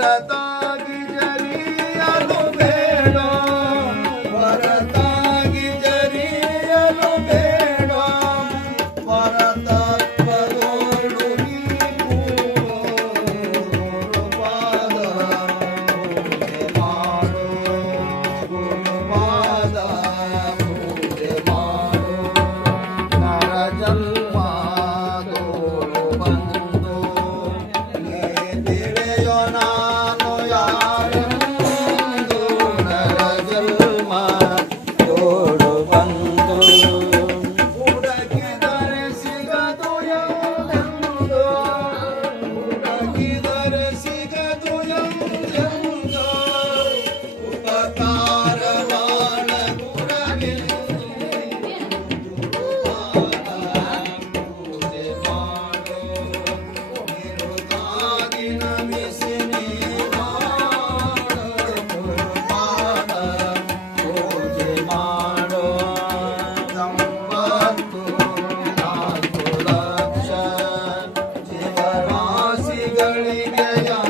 i rata yeah, yeah.